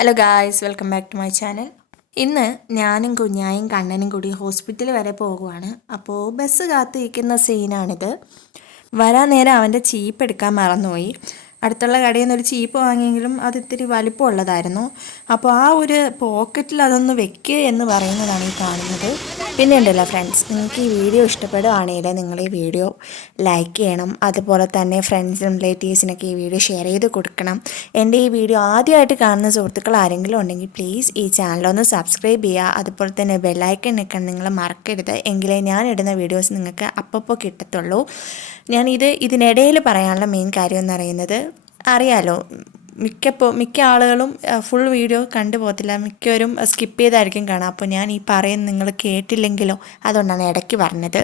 Hello guys, welcome back to my channel. ഇന്ന് ഞാനും കുഞ്ഞായും കണ്ണനും കൂടി ഹോസ്പിറ്റൽ വരെ പോകുവാണ്. അപ്പോൾ ബസ് കാത്തിരിക്കുന്ന സീനാണിത്. വരാൻ നേരം അവൻ്റെ ചീപ്പ് എടുക്കാൻ മറന്നുപോയി. അടുത്തുള്ള കടയിൽ നിന്ന് ഒരു ചീപ്പ് വാങ്ങിയെങ്കിലും അത് ഇത്തിരി വലിപ്പമുള്ളതായിരുന്നു. അപ്പോൾ ആ ഒരു പോക്കറ്റിൽ അതൊന്ന് വെക്കുക എന്ന് പറയുന്നതാണ് ഈ കാണുന്നത്. പിന്നെ ഉണ്ടല്ലോ ഫ്രണ്ട്സ്, നിങ്ങൾക്ക് ഈ വീഡിയോ ഇഷ്ടപ്പെടുകയാണെങ്കിൽ നിങ്ങൾ ഈ വീഡിയോ ലൈക്ക് ചെയ്യണം. അതുപോലെ തന്നെ ഫ്രണ്ട്സിനും റിലേറ്റീവ്സിനൊക്കെ ഈ വീഡിയോ ഷെയർ ചെയ്ത് കൊടുക്കണം. എൻ്റെ ഈ വീഡിയോ ആദ്യമായിട്ട് കാണുന്ന സുഹൃത്തുക്കൾ ആരെങ്കിലും ഉണ്ടെങ്കിൽ പ്ലീസ് ഈ ചാനലൊന്ന് സബ്സ്ക്രൈബ് ചെയ്യുക. അതുപോലെ തന്നെ ബെല്ലൈക്കൺ നിൽക്കാൻ നിങ്ങൾ മറക്കരുത്. എങ്കിലേ ഞാൻ ഇടുന്ന വീഡിയോസ് നിങ്ങൾക്ക് അപ്പോൾ കിട്ടത്തുള്ളൂ. ഇതിനിടയിൽ പറയാനുള്ള മെയിൻ കാര്യം എന്ന് പറയുന്നത്, അറിയാലോ, മിക്ക ആളുകളും ഫുൾ വീഡിയോ കണ്ടു പോകത്തില്ല, മിക്കവരും സ്കിപ്പ് ചെയ്തായിരിക്കും കാണാം. അപ്പോൾ ഞാൻ ഈ പറയുന്നത് നിങ്ങൾ കേട്ടില്ലെങ്കിലോ, അതുകൊണ്ടാണ് ഇടയ്ക്ക് പറഞ്ഞത്.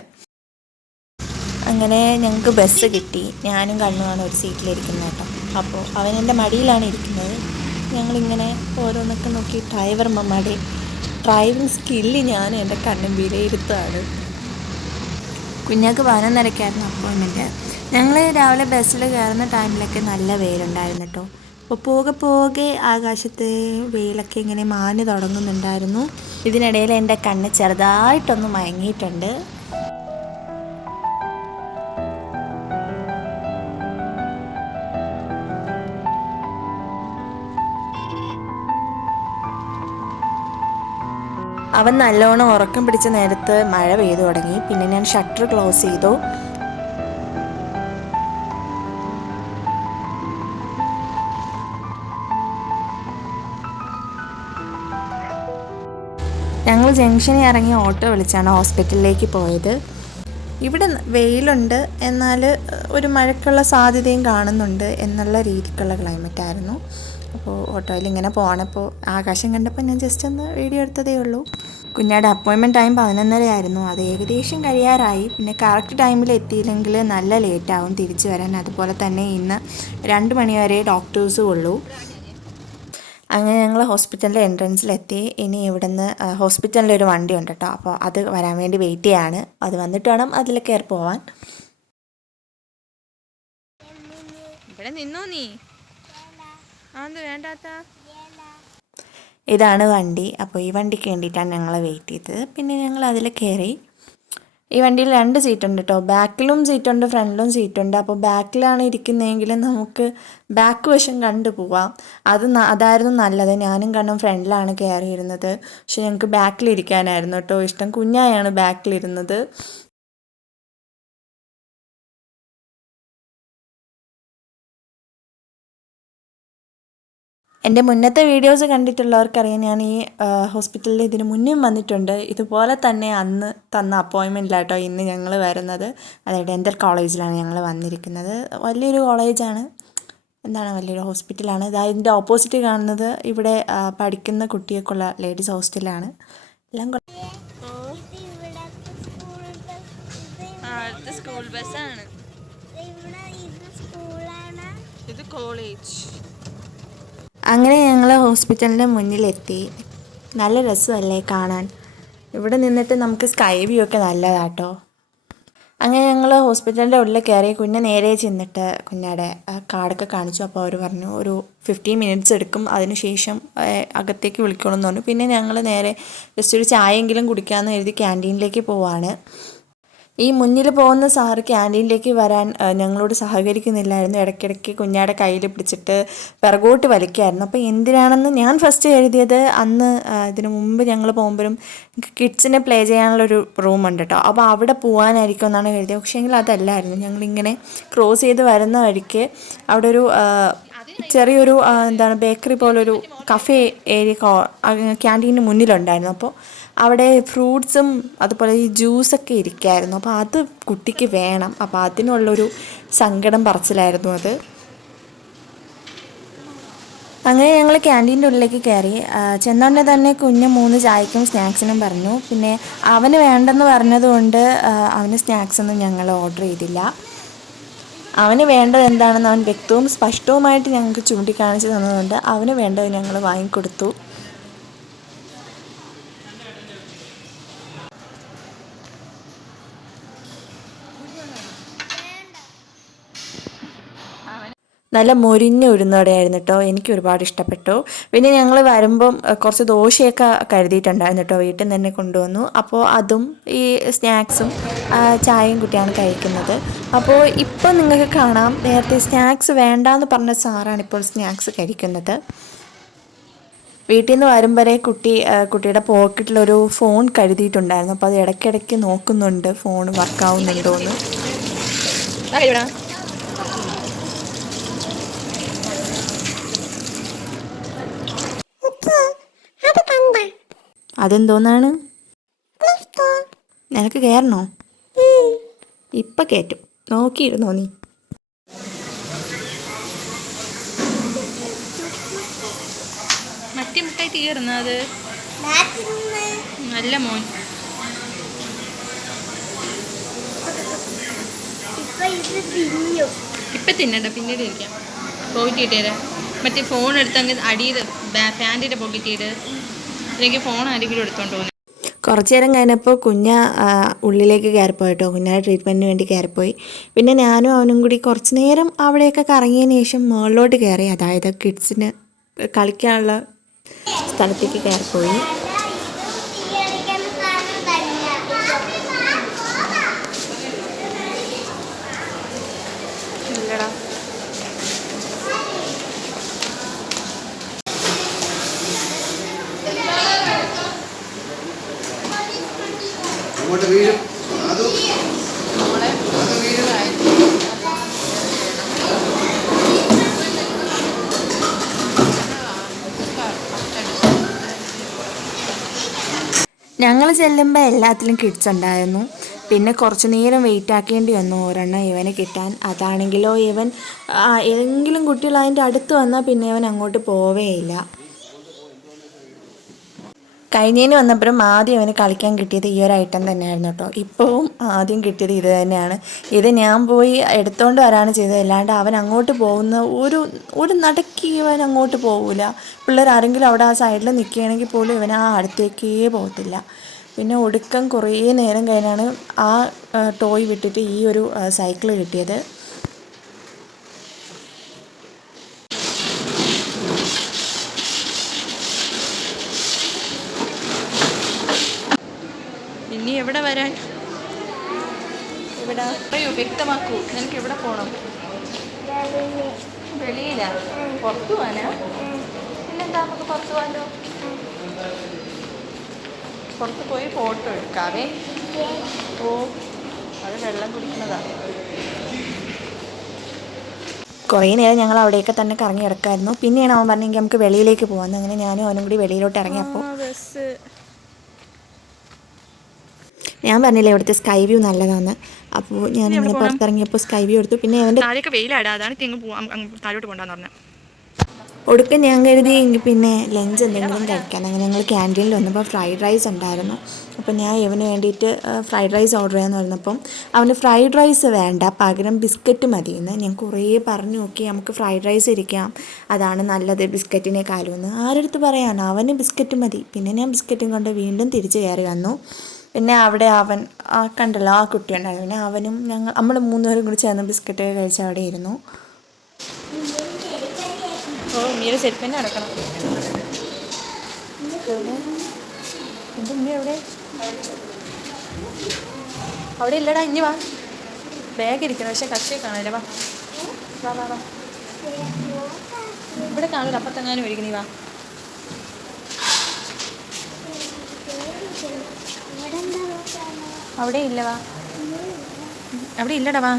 അങ്ങനെ ഞങ്ങൾക്ക് ബസ് കിട്ടി. ഞാനും കണ്ണുമാണ് ഒരു സീറ്റിലിരിക്കുന്നത് കേട്ടോ. അപ്പോൾ അവൻ എൻ്റെ മടിയിലാണ് ഇരിക്കുന്നത്. ഞങ്ങളിങ്ങനെ ഓരോന്നൊക്കെ നോക്കി ഡ്രൈവിംഗ് സ്കില്ല് ഞാൻ എൻ്റെ കണ്ണും വിലയിരുത്തുകയാണ്. കുഞ്ഞാക്ക് 11:30 അപ്പോയിൻമെൻറ്റ്. ഞങ്ങൾ രാവിലെ ബസ്സിൽ കയറുന്ന ടൈമിലൊക്കെ നല്ല വെയിലുണ്ടായിരുന്നു കേട്ടോ. അപ്പോൾ പോകെ ആകാശത്തെ വെയിലൊക്കെ ഇങ്ങനെ മാഞ്ഞു തുടങ്ങുന്നുണ്ടായിരുന്നു. ഇതിനിടയിൽ എൻ്റെ കണ്ണ് ചെറുതായിട്ടൊന്ന് മയങ്ങിയിട്ടുണ്ട്. അവൻ നല്ലോണം ഉറക്കം പിടിച്ച നേരത്ത് മഴ പെയ്തു തുടങ്ങി. പിന്നെ ഞാൻ ഷട്ടർ ക്ലോസ് ചെയ്തു. ഞങ്ങൾ ജംഗ്ഷനിൽ ഇറങ്ങി ഓട്ടോ വിളിച്ചാണ് ഹോസ്പിറ്റലിലേക്ക് പോയത്. ഇവിടെ വെയിലുണ്ട്, എന്നാൽ ഒരു മഴയ്ക്കുള്ള സാധ്യതയും കാണുന്നുണ്ട് എന്നുള്ള രീതിക്കുള്ള ക്ലൈമറ്റായിരുന്നു. അപ്പോൾ ഓട്ടോയിൽ ഇങ്ങനെ പോകണപ്പോൾ ആകാശം കണ്ടപ്പോൾ ഞാൻ ജസ്റ്റ് ഒന്ന് വീഡിയോ എടുത്തതേ ഉള്ളൂ. കുഞ്ഞാടെ അപ്പോയിൻമെൻറ്റ് ടൈം 11:30 ആയിരുന്നു. അത് ഏകദേശം കഴിയാറായി. പിന്നെ കറക്റ്റ് ടൈമിൽ എത്തിയില്ലെങ്കിൽ നല്ല ലേറ്റാവും തിരിച്ചു വരാൻ. അതുപോലെ തന്നെ ഇന്ന് 2 മണി വരെ ഡോക്ടേഴ്സും ഉള്ളൂ. അങ്ങനെ ഞങ്ങൾ ഹോസ്പിറ്റലിൻ്റെ എൻട്രൻസിലെത്തി. ഇനി ഇവിടുന്ന് ഹോസ്പിറ്റലിലൊരു വണ്ടി ഉണ്ട് കേട്ടോ. അപ്പോൾ അത് വരാൻ വേണ്ടി വെയിറ്റ് ചെയ്യാണ്. അത് വന്നിട്ട് വേണം അതിൽ കയറി പോവാൻ. ഇവിടെ നിന്നോ നീ? അത് വേണ്ടാത്ത. ഇതാണ് വണ്ടി. അപ്പോൾ ഈ വണ്ടിക്ക് വേണ്ടിയിട്ടാണ് ഞങ്ങൾ വെയിറ്റ് ചെയ്തത്. പിന്നെ ഞങ്ങൾ അതിൽ കയറി. ഈ വണ്ടിയിൽ 2 സീറ്റുണ്ട് കേട്ടോ. ബാക്കിലും സീറ്റുണ്ട്, ഫ്രണ്ടിലും സീറ്റുണ്ട്. അപ്പോൾ ബാക്കിലാണ് ഇരിക്കുന്നതെങ്കിൽ നമുക്ക് ബാക്ക് വശം കണ്ടു പോവാം. അതായിരുന്നു നല്ലത്. ഞാനും കണ്ണും ഫ്രണ്ടിലാണ് കയറിയിരുന്നത്. പക്ഷെ ഞങ്ങൾക്ക് ബാക്കിലിരിക്കാനായിരുന്നു കേട്ടോ ഇഷ്ടം. കുഞ്ഞായാണ് ബാക്കിലിരുന്നത്. എൻ്റെ മുന്നത്തെ വീഡിയോസ് കണ്ടിട്ടുള്ളവർക്കറിയാം, ഞാൻ ഈ ഹോസ്പിറ്റലിൽ ഇതിന് മുന്നേയും വന്നിട്ടുണ്ട്. ഇതുപോലെ തന്നെ അന്ന് തന്ന അപ്പോയിൻമെൻറ്റിലാട്ടോ ഇന്ന് ഞങ്ങൾ വരുന്നത്. അതായത് ഡെൻ്റൽ കോളേജിലാണ് ഞങ്ങൾ വന്നിരിക്കുന്നത്. വലിയൊരു കോളേജാണ്, വലിയൊരു ഹോസ്പിറ്റലാണ്. ഇതിൻ്റെ ഓപ്പോസിറ്റ് കാണുന്നത് ഇവിടെ പഠിക്കുന്ന കുട്ടികൾക്കുള്ള ലേഡീസ് ഹോസ്റ്റലാണ്. എല്ലാം സ്കൂൾ ബസ്സാണ്. ഇത് കോളേജ്. അങ്ങനെ ഞങ്ങൾ ഹോസ്പിറ്റലിൻ്റെ മുന്നിലെത്തി. നല്ല രസമല്ലേ കാണാൻ. ഇവിടെ നിന്നിട്ട് നമുക്ക് സ്കൈ വ്യൂ ഒക്കെ നല്ലതാട്ടോ. അങ്ങനെ ഞങ്ങൾ ഹോസ്പിറ്റലിൻ്റെ ഉള്ളിൽ കയറി. കുഞ്ഞ് നേരെ ചെന്നിട്ട് കുഞ്ഞാടെ കാർഡൊക്കെ കാണിച്ചു. അപ്പോൾ അവർ പറഞ്ഞു ഒരു 15 മിനിറ്റ്സ് എടുക്കും, അതിനുശേഷം അകത്തേക്ക് വിളിക്കണമെന്ന് പറഞ്ഞു. പിന്നെ ഞങ്ങൾ നേരെ ജസ്റ്റ് ഒരു ചായയെങ്കിലും കുടിക്കാമെന്ന് കരുതി ക്യാൻറ്റീനിലേക്ക് പോവാണ്. ഈ മുന്നിൽ പോകുന്ന സാറ് ക്യാൻറ്റീനിലേക്ക് വരാൻ ഞങ്ങളോട് സഹകരിക്കുന്നില്ലായിരുന്നു. ഇടയ്ക്കിടയ്ക്ക് കുഞ്ഞാടെ കയ്യിൽ പിടിച്ചിട്ട് പിറകോട്ട് വലിക്കുമായിരുന്നു. അപ്പോൾ എന്തിനാണെന്ന് ഞാൻ ഫസ്റ്റ് എഴുതിയത്, അന്ന് ഇതിനു മുമ്പ് ഞങ്ങൾ പോകുമ്പോഴും കിഡ്സിനെ പ്ലേ ചെയ്യാനുള്ളൊരു റൂമുണ്ട് കേട്ടോ. അപ്പോൾ അവിടെ പോകാനായിരിക്കും എന്നാണ് എഴുതിയത്. പക്ഷേങ്കിൽ അതല്ലായിരുന്നു. ഞങ്ങളിങ്ങനെ ക്രോസ് ചെയ്ത് വരുന്ന വഴിക്ക് അവിടെ ഒരു ചെറിയൊരു ബേക്കറി പോലൊരു കഫേ ഏരിയ ക്യാൻറ്റീന് മുന്നിലുണ്ടായിരുന്നു. അപ്പോൾ അവിടെ ഫ്രൂട്ട്സും അതുപോലെ ഈ ജ്യൂസൊക്കെ ഇരിക്കുമായിരുന്നു. അപ്പോൾ അത് കുട്ടിക്ക് വേണം. അപ്പോൾ അതിനുള്ളൊരു സങ്കടം പറച്ചിലായിരുന്നു അത്. അങ്ങനെ ഞങ്ങൾ ക്യാൻറ്റീൻ്റെ ഉള്ളിലേക്ക് കയറി. ചെന്നോണ്ടേ തന്നെ കുഞ്ഞ് 3 ചായക്കും സ്നാക്സിനും പറഞ്ഞു. പിന്നെ അവന് വേണ്ടെന്ന് പറഞ്ഞതുകൊണ്ട് അവന് സ്നാക്സൊന്നും ഞങ്ങൾ ഓർഡർ ചെയ്തില്ല. അവന് വേണ്ടത് എന്താണെന്ന് അവൻ വ്യക്തവും സ്പഷ്ടവുമായിട്ട് ഞങ്ങൾക്ക് ചൂണ്ടിക്കാണിച്ച് തന്നതുകൊണ്ട് അവന് വേണ്ടത് ഞങ്ങൾ വാങ്ങിക്കൊടുത്തു. നല്ല മൊരിഞ്ഞ ഉഴുന്നോടെയായിരുന്നു കേട്ടോ. എനിക്ക് ഒരുപാട് ഇഷ്ടപ്പെട്ടു. പിന്നെ ഞങ്ങൾ വരുമ്പം കുറച്ച് ദോശയൊക്കെ കരുതിയിട്ടുണ്ടായിരുന്നു കേട്ടോ, വീട്ടിൽ നിന്ന് തന്നെ കൊണ്ടുവന്നു. അപ്പോൾ അതും ഈ സ്നാക്സും ചായയും കുട്ടിയാണ് കഴിക്കുന്നത്. അപ്പോൾ ഇപ്പോൾ നിങ്ങൾക്ക് കാണാം, നേരത്തെ സ്നാക്സ് വേണ്ടാന്ന് പറഞ്ഞ സാറാണ് ഇപ്പോൾ സ്നാക്സ് കഴിക്കുന്നത്. വീട്ടിൽ നിന്ന് വരുമ്പോഴേ കുട്ടിയുടെ പോക്കറ്റിലൊരു ഫോൺ കരുതിയിട്ടുണ്ടായിരുന്നു. അപ്പോൾ അത് ഇടയ്ക്കിടയ്ക്ക് നോക്കുന്നുണ്ട് ഫോൺ വർക്കാവുന്നുണ്ടോയെന്ന്. അതെന്തോന്നാണ്? നിനക്ക് കയറണോ? ഇപ്പം കയറ്റും, നോക്കിയിരുന്നോ നീ? മറ്റേ മുട്ടായി തീർന്നത് നല്ല മോൻ. ഇപ്പം തിന്നണ്ട, പിന്നീട് ഇരിക്കാം. പോക്കറ്റ് ഇട്ടേരാ. മറ്റേ ഫോൺ എടുത്തങ്ങ് അടിയിൽ പാൻറ്റിൻ്റെ പോക്കറ്റ് ഇട്ട്, അല്ലെങ്കിൽ ഫോൺ ആരെങ്കിലും എടുത്തോണ്ട് പോകുന്നു. കുറച്ച് നേരം കഴിഞ്ഞപ്പോൾ ഉള്ളിലേക്ക് കയറിപ്പോയി കേട്ടോ. കുഞ്ഞാടെ ട്രീറ്റ്മെൻറ്റിന് വേണ്ടി കയറിപ്പോയി. പിന്നെ ഞാനും അവനും കൂടി കുറച്ച് നേരം അവിടെയൊക്കെ കറങ്ങിയതിന് ശേഷം മുകളിലോട്ട് കയറി, അതായത് കിഡ്സിന് കളിക്കാനുള്ള സ്ഥലത്തേക്ക് കയറിപ്പോയി. ഞങ്ങൾ ചെല്ലുമ്പോൾ എല്ലാത്തിലും കിഡ്സ് ഉണ്ടായിരുന്നു. പിന്നെ കുറച്ച് നേരം വെയിറ്റ് ആക്കേണ്ടി വന്നു ഒരെണ്ണം ഇവനെ കിട്ടാൻ. അതാണെങ്കിലോ ഇവൻ ഏതെങ്കിലും കുട്ടികൾ അതിൻ്റെ അടുത്ത് വന്നാൽ പിന്നെ ഇവൻ അങ്ങോട്ട് പോവേയില്ല. കഴിഞ്ഞതിന് വന്നപ്പോഴും ആദ്യം അവന് കളിക്കാൻ കിട്ടിയത് ഈ ഒരു ഐറ്റം തന്നെയായിരുന്നു കേട്ടോ. ഇപ്പോഴും ആദ്യം കിട്ടിയത് ഇത് തന്നെയാണ്. ഇത് ഞാൻ പോയി എടുത്തുകൊണ്ട് വരാണ് ചെയ്തത്. അല്ലാണ്ട് അവൻ അങ്ങോട്ട് പോകുന്ന ഒരു നടക്കി ഇവൻ അങ്ങോട്ട് പോകില്ല. പിള്ളേർ ആരെങ്കിലും അവിടെ ആ സൈഡിൽ നിൽക്കുകയാണെങ്കിൽ പോലും ഇവൻ ആ അടുത്തേക്കേ പോകത്തില്ല. പിന്നെ ഒടുക്കം കുറേ നേരം കഴിഞ്ഞാണ് ആ ടോയ് വിട്ടിട്ട് ഈ ഒരു സൈക്കിൾ കിട്ടിയത്. ഇനി എവിടെ വരാൻ? ഇവിടെ പറയൂ, വ്യക്തമാക്കൂ. നിനക്ക് എവിടെ പോകണം? വെളിയിലാ? പുറത്തു പോകാനാ? പിന്നെന്താ, നമുക്ക് പുറത്തു പോകാനോ? പുറത്ത് പോയി ഫോട്ടോ എടുക്കാവേ. ഓ, അത് വെള്ളം കുടിക്കുന്നതാണ്. കുറേ നേരം ഞങ്ങൾ അവിടെയൊക്കെ തന്നെ കറങ്ങി കിടക്കായിരുന്നു. പിന്നെയാണ് അവൻ പറഞ്ഞെങ്കിൽ നമുക്ക് വെളിയിലേക്ക് പോകാമെന്ന്. അങ്ങനെ ഞാനും അവനും കൂടി വെളിയിലോട്ട് ഇറങ്ങിയപ്പോൾ ഞാൻ പറഞ്ഞില്ലേ ഇവിടുത്തെ സ്കൈ വ്യൂ നല്ലതാണ്. അപ്പോൾ ഞാനിങ്ങനെ പുറത്തിറങ്ങിയപ്പോൾ സ്കൈ വ്യൂ എടുത്തു. പിന്നെ അവൻ്റെ താഴേക്ക് വെയിലാടാ, അതാണ് താഴോട്ട് പോകണ്ടെന്ന് പറഞ്ഞത്. ഒടുക്കം ഞാൻ കരുതി പിന്നെ ലഞ്ച് എന്തെങ്കിലും കഴിക്കാൻ. അങ്ങനെ ഞങ്ങൾ ക്യാൻറ്റീനിൽ വന്നപ്പോൾ ഫ്രൈഡ് റൈസ് ഉണ്ടായിരുന്നു. അപ്പോൾ ഞാൻ ഇവന് വേണ്ടിയിട്ട് ഫ്രൈഡ് റൈസ് ഓർഡർ ചെയ്യാമെന്ന് പറഞ്ഞപ്പം അവന് ഫ്രൈഡ് റൈസ് വേണ്ട, പകരം ബിസ്ക്കറ്റ് മതിയെന്ന്. ഞാൻ കുറേ പറഞ്ഞു നോക്കി, നമുക്ക് ഫ്രൈഡ് റൈസ് ഇരിക്കാം, അതാണ് നല്ലത് ബിസ്ക്കറ്റിനേക്കാളും എന്ന്. ആരെടുത്ത് പറയാൻ, അവന് ബിസ്ക്കറ്റ് മതി. പിന്നെ ഞാൻ ബിസ്ക്കറ്റും കൊണ്ട് വീണ്ടും തിരിച്ച് കയറി വന്നു. പിന്നെ അവിടെ അവൻ കണ്ടല്ലോ, ആ കുട്ടി ഉണ്ടായിരുന്നു. പിന്നെ അവനും നമ്മൾ മൂന്നുപേരും കൂടി ചേർന്ന് ബിസ്ക്കറ്റ് കഴിച്ച് അവിടെ ഇരുന്നു. ഓ, മീര സെൽഫ് തന്നെ നടക്കണം. എൻ്റെ ഉമ്മ എവിടെ? അവിടെ ഇല്ലടാ, ഇനി വാ. ബാഗ് ഇരിക്കണം, പക്ഷെ കക്ഷി കാണില്ല. വാ വാ വാ വാ. ഇവിടെ കാണൂല, അപ്പത്തെങ്ങാനും ഒഴിക്കും. നീ വാ. അവിടെ ഇല്ല, വാ. അവിടെ ഇല്ലടാ, വാ.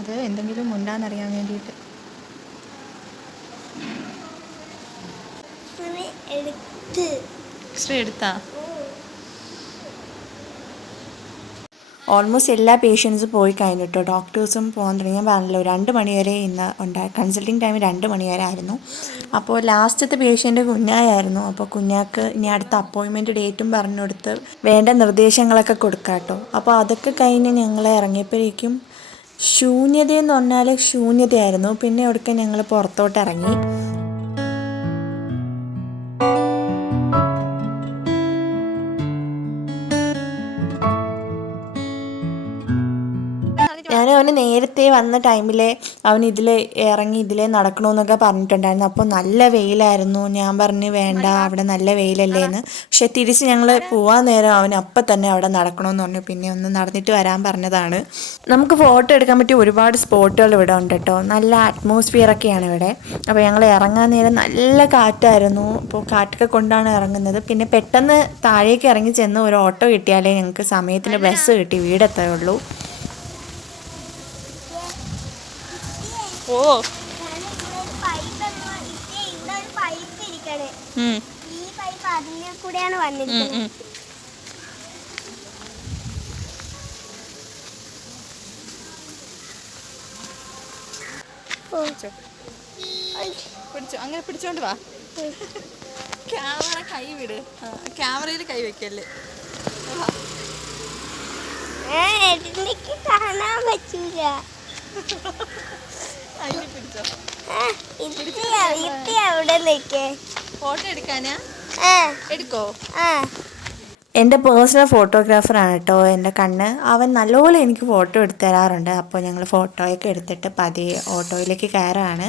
അത് എന്തെങ്കിലും ഉണ്ടാന്നറിയാൻ വേണ്ടിയിട്ട്. എക്സ്റേ എടുത്താ? ഓൾമോസ്റ്റ് എല്ലാ പേഷ്യൻസും പോയി കഴിഞ്ഞിട്ടോ. ഡോക്ടേഴ്സും പോകാൻ തുടങ്ങി. ഞാൻ പറഞ്ഞല്ലോ 2 മണി വരെ ഇന്ന് കൺസൾട്ടിങ് ടൈം 2 മണി വരെ ആയിരുന്നു. അപ്പോൾ ലാസ്റ്റത്തെ പേഷ്യൻ്റ് കുഞ്ഞായിരുന്നു. അപ്പോൾ കുഞ്ഞാക്ക് ഇനി അടുത്ത അപ്പോയിൻമെൻറ്റ് ഡേറ്റും പറഞ്ഞു കൊടുത്ത് വേണ്ട നിർദ്ദേശങ്ങളൊക്കെ കൊടുക്കാം കേട്ടോ. അപ്പോൾ അതൊക്കെ കഴിഞ്ഞ് ഞങ്ങൾ ഇറങ്ങിയപ്പോഴേക്കും ശൂന്യതയെന്ന് പറഞ്ഞാൽ ശൂന്യതയായിരുന്നു. പിന്നെ അവിടേക്ക് ഞങ്ങൾ പുറത്തോട്ട് ഇറങ്ങി. അവന് നേരത്തെ വന്ന ടൈമിലെ അവൻ ഇതിൽ ഇറങ്ങി ഇതിലേ നടക്കണമെന്നൊക്കെ പറഞ്ഞിട്ടുണ്ടായിരുന്നു. അപ്പോൾ നല്ല വെയിലായിരുന്നു. ഞാൻ പറഞ്ഞു വേണ്ട, അവിടെ നല്ല വെയിലല്ലേന്ന്. പക്ഷെ തിരിച്ച് ഞങ്ങൾ പോവാൻ നേരം അവൻ അപ്പം തന്നെ അവിടെ നടക്കണമെന്ന് പറഞ്ഞു. പിന്നെ ഒന്ന് നടന്നിട്ട് വരാൻ പറഞ്ഞതാണ്. നമുക്ക് ഫോട്ടോ എടുക്കാൻ പറ്റിയ ഒരുപാട് സ്പോട്ടുകൾ ഇവിടെ ഉണ്ട് കേട്ടോ. നല്ല അറ്റ്മോസ്ഫിയറൊക്കെയാണ് ഇവിടെ. അപ്പോൾ ഞങ്ങൾ ഇറങ്ങാൻ നേരം നല്ല കാറ്റായിരുന്നു. അപ്പോൾ കാറ്റൊക്കെ കൊണ്ടാണ് ഇറങ്ങുന്നത്. പിന്നെ പെട്ടെന്ന് താഴേക്ക് ഇറങ്ങി ചെന്ന് ഒരു ഓട്ടോ കിട്ടിയാലേ ഞങ്ങൾക്ക് സമയത്തിന് ബസ് കിട്ടി വീടെത്തുള്ളൂ. ഓ കൂടെയാണ് വന്നിരിക്കുന്നത്. പിടിച്ചോ, അങ്ങനെ പിടിച്ചോണ്ട് വാ. ക്യാമറ കൈ വിട്, ക്യാമറയിൽ കൈ വെക്കല്ലേ. എനിക്ക് കാണാൻ പറ്റൂല. പിടിച്ചോ, അവിടെ നിൽക്കേ. ഫോട്ടോ എടുക്കാനാ? എടുക്കോ. എൻ്റെ പേഴ്സണൽ ഫോട്ടോഗ്രാഫറാണ് കേട്ടോ എൻ്റെ കണ്ണ്. അവൻ നല്ലപോലെ എനിക്ക് ഫോട്ടോ എടുത്ത് തരാറുണ്ട്. അപ്പോൾ ഞങ്ങൾ ഫോട്ടോയൊക്കെ എടുത്തിട്ട് പതിയെ ഓട്ടോയിലേക്ക് കയറാണ്.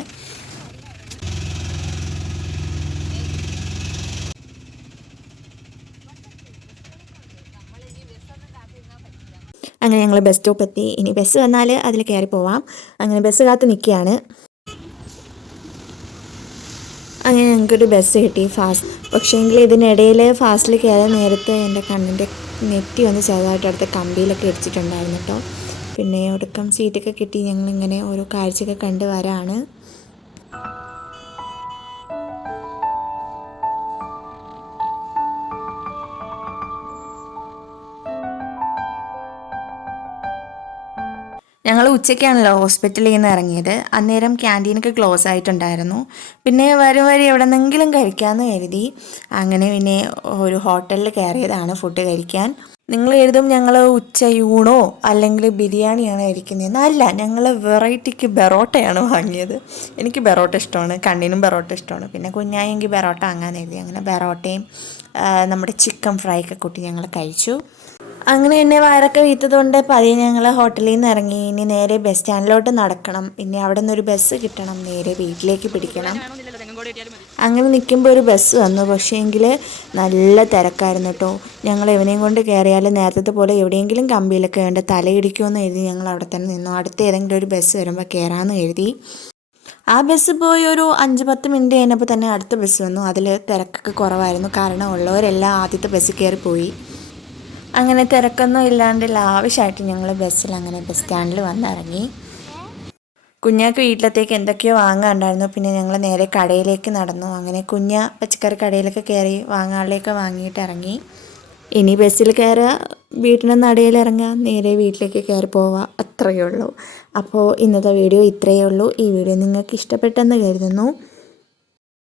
അങ്ങനെ ഞങ്ങൾ ബസ് സ്റ്റോപ്പ് എത്തി. ഇനി ബസ് വന്നാൽ അതിൽ കയറി പോവാം. അങ്ങനെ ബസ് കാത്ത് നിൽക്കുകയാണ്. അങ്ങനെ ഞങ്ങൾക്കൊരു ബസ് കിട്ടി ഫാസ്റ്റ്. പക്ഷേങ്കിൽ ഇതിനിടയിൽ ഫാസ്റ്റിൽ കയറാൻ നേരത്തെ എൻ്റെ കണ്ണിൻ്റെ നെറ്റി ഒന്ന് ചെറുതായിട്ട് അടുത്ത കമ്പിയിലൊക്കെ ഇടിച്ചിട്ടുണ്ടായിരുന്നു കേട്ടോ. പിന്നെ ഒടുക്കം സീറ്റൊക്കെ കിട്ടി. ഞങ്ങളിങ്ങനെ ഓരോ കാഴ്ചയൊക്കെ കണ്ട് വരാണ്. ഞങ്ങൾ ഉച്ചയ്ക്കാണല്ലോ ഹോസ്പിറ്റലിൽ നിന്ന് ഇറങ്ങിയത്. അന്നേരം ക്യാൻറ്റീനൊക്കെ ക്ലോസ് ആയിട്ടുണ്ടായിരുന്നു. പിന്നെ വരും വഴി എവിടെന്നെങ്കിലും കഴിക്കാമെന്ന് കരുതി. അങ്ങനെ പിന്നെ ഒരു ഹോട്ടലിൽ കയറിയതാണ് ഫുഡ് കഴിക്കാൻ. നിങ്ങൾ കരുതും ഞങ്ങൾ ഉച്ചയൂണോ അല്ലെങ്കിൽ ബിരിയാണിയാണോ കഴിക്കുന്നതെന്ന്. അല്ല, ഞങ്ങൾ വെറൈറ്റിക്ക് ബെറോട്ടയാണ് വാങ്ങിയത്. എനിക്ക് ബെറോട്ട ഇഷ്ടമാണ്, കണ്ണിനും ബെറോട്ട ഇഷ്ടമാണ്. പിന്നെ കുഞ്ഞായെങ്കിൽ ബെറോട്ട വാങ്ങാൻ കരുതി. അങ്ങനെ ബെറോട്ടയും നമ്മുടെ ചിക്കൻ ഫ്രൈ ഒക്കെ കൂട്ടി ഞങ്ങൾ കഴിച്ചു. അങ്ങനെ എന്നെ വയറൊക്കെ വീത്തതുകൊണ്ട് പതിയെ ഞങ്ങൾ ഹോട്ടലിൽ നിന്ന് ഇറങ്ങി. ഇനി നേരെ ബസ് സ്റ്റാൻഡിലോട്ട് നടക്കണം. പിന്നെ അവിടെ നിന്നൊരു ബസ് കിട്ടണം, നേരെ വീട്ടിലേക്ക് പിടിക്കണം. അങ്ങനെ നിൽക്കുമ്പോൾ ഒരു ബസ് വന്നു. പക്ഷേ എങ്കിൽ നല്ല തിരക്കായിരുന്നു കേട്ടോ. ഞങ്ങൾ എവനെയും കൊണ്ട് കയറിയാൽ നേരത്തെ പോലെ എവിടെയെങ്കിലും കമ്പിയിലൊക്കെ വേണ്ട തലയിടിക്കുമെന്ന് എഴുതി ഞങ്ങൾ അവിടെ തന്നെ നിന്നു. അടുത്ത ഏതെങ്കിലും ഒരു ബസ് വരുമ്പോൾ കയറാമെന്ന് എഴുതി. ആ ബസ് പോയി ഒരു 5-10 മിനിറ്റ് കഴിഞ്ഞപ്പോൾ തന്നെ അടുത്ത ബസ് വന്നു. അതിൽ തിരക്കൊക്കെ കുറവായിരുന്നു. കാരണം ഉള്ളവരെല്ലാം ആദ്യത്തെ ബസ്സിൽ കയറിപ്പോയി. അങ്ങനെ തിരക്കൊന്നും ഇല്ലാണ്ട് ലാവിഷായിട്ട് ഞങ്ങൾ ബസ്സിൽ അങ്ങനെ ബസ് സ്റ്റാൻഡിൽ വന്നിറങ്ങി. കുഞ്ഞാക്ക് വീട്ടിലത്തേക്ക് എന്തൊക്കെയോ വാങ്ങാനുണ്ടായിരുന്നു. പിന്നെ ഞങ്ങൾ നേരെ കടയിലേക്ക് നടന്നു. അങ്ങനെ കുഞ്ഞ പച്ചക്കറി കടയിലൊക്കെ കയറി വാങ്ങാനുള്ളതൊക്കെ വാങ്ങിയിട്ട് ഇറങ്ങി. ഇനി ബസ്സിൽ കയറുക, വീട്ടിൽ നിന്ന് നടയിലിറങ്ങുക, നേരെ വീട്ടിലേക്ക് കയറി പോവുക, അത്രയേ ഉള്ളൂ. അപ്പോൾ ഇന്നത്തെ വീഡിയോ ഇത്രയേ ഉള്ളൂ. ഈ വീഡിയോ നിങ്ങൾക്ക് ഇഷ്ടപ്പെട്ടെന്ന് കരുതുന്നു.